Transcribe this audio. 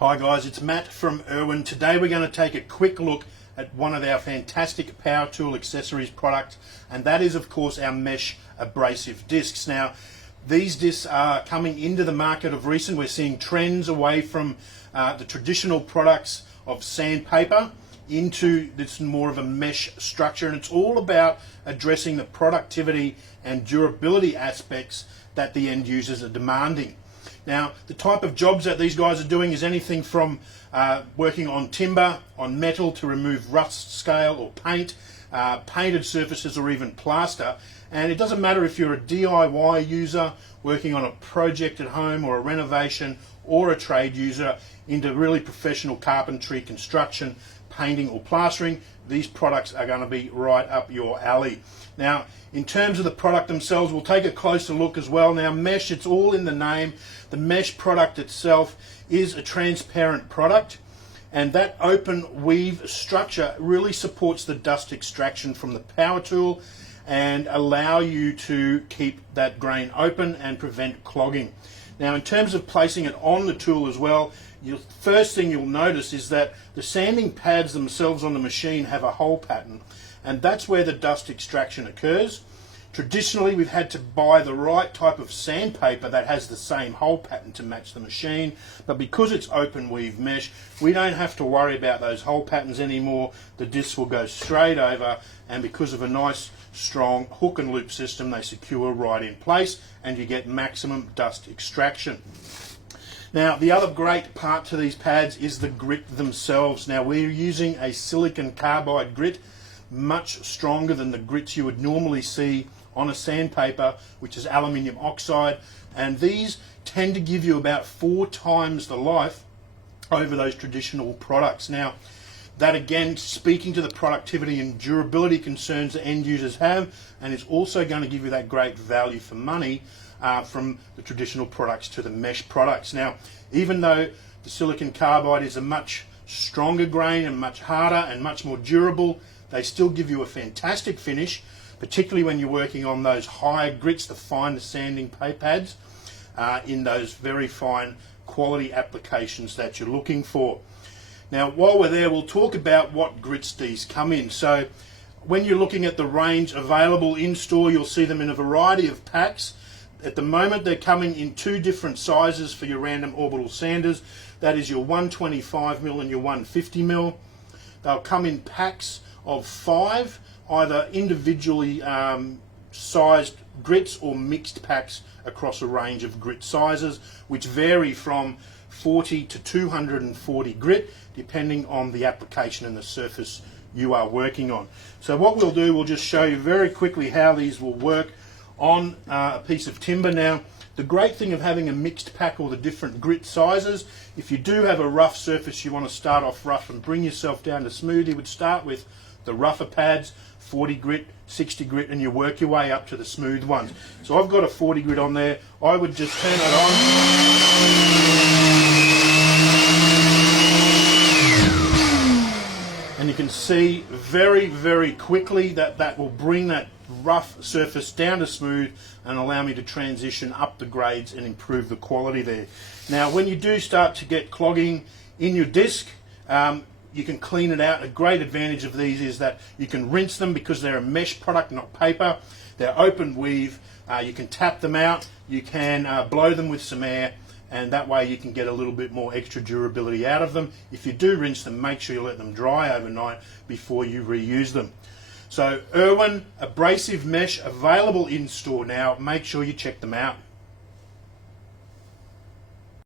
Hi guys, it's Matt from IRWIN. Today we're going to take a quick look at one of our fantastic power tool accessories products, and that is of course our mesh abrasive discs. Now these discs are coming into the market of recent. We're seeing trends away from the traditional products of sandpaper into this more of a mesh structure, and it's all about addressing the productivity and durability aspects that the end users are demanding. Now, the type of jobs that these guys are doing is anything from working on timber, on metal to remove rust, scale or paint, painted surfaces or even plaster. And it doesn't matter if you're a DIY user working on a project at home or a renovation, or a trade user into really professional carpentry, construction, painting or plastering. These products are going to be right up your alley. Now, in terms of the product themselves, we'll take a closer look as well. Now, mesh, it's all in the name. The mesh product itself is a transparent product, and that open weave structure really supports the dust extraction from the power tool and allow you to keep that grain open and prevent clogging. Now, in terms of placing it on the tool as well, the first thing you'll notice is that the sanding pads themselves on the machine have a hole pattern, and that's where the dust extraction occurs. Traditionally, we've had to buy the right type of sandpaper that has the same hole pattern to match the machine, but because it's open weave mesh, we don't have to worry about those hole patterns anymore. The discs will go straight over, and because of a nice strong hook and loop system, they secure right in place and you get maximum dust extraction. Now, the other great part to these pads is the grit themselves. Now, we're using a silicon carbide grit, much stronger than the grits you would normally see on a sandpaper, which is aluminium oxide, and these tend to give you about 4 times the life over those traditional products. Now, that again, speaking to the productivity and durability concerns that end users have, and it's also going to give you that great value for money from the traditional products to the mesh products. Now, even though the silicon carbide is a much stronger grain and much harder and much more durable, they still give you a fantastic finish, particularly when you're working on those higher grits, the finer sanding pads, in those very fine quality applications that you're looking for. Now, while we're there, we'll talk about what grits these come in. So when you're looking at the range available in store, you'll see them in a variety of packs. At the moment, they're coming in 2 different sizes for your random orbital sanders. That is your 125mm and your 150mm. They'll come in packs of 5, either individually sized grits or mixed packs across a range of grit sizes, which vary from 40 to 240 grit, depending on the application and the surface you are working on. So what we'll do, we'll just show you very quickly how these will work on a piece of timber. Now, the great thing of having a mixed pack or the different grit sizes, if you do have a rough surface, you want to start off rough and bring yourself down to smooth, you would start with the rougher pads, 40 grit, 60 grit, and you work your way up to the smooth ones. So I've got a 40 grit on there. I would just turn it on. And you can see very, very quickly that will bring that rough surface down to smooth and allow me to transition up the grades and improve the quality there. Now, when you do start to get clogging in your disc, you can clean it out. A great advantage of these is that you can rinse them because they're a mesh product, not paper. They're open weave. You can tap them out. You can blow them with some air, and that way you can get a little bit more extra durability out of them. If you do rinse them, make sure you let them dry overnight before you reuse them. So IRWIN abrasive mesh available in store now. Make sure you check them out.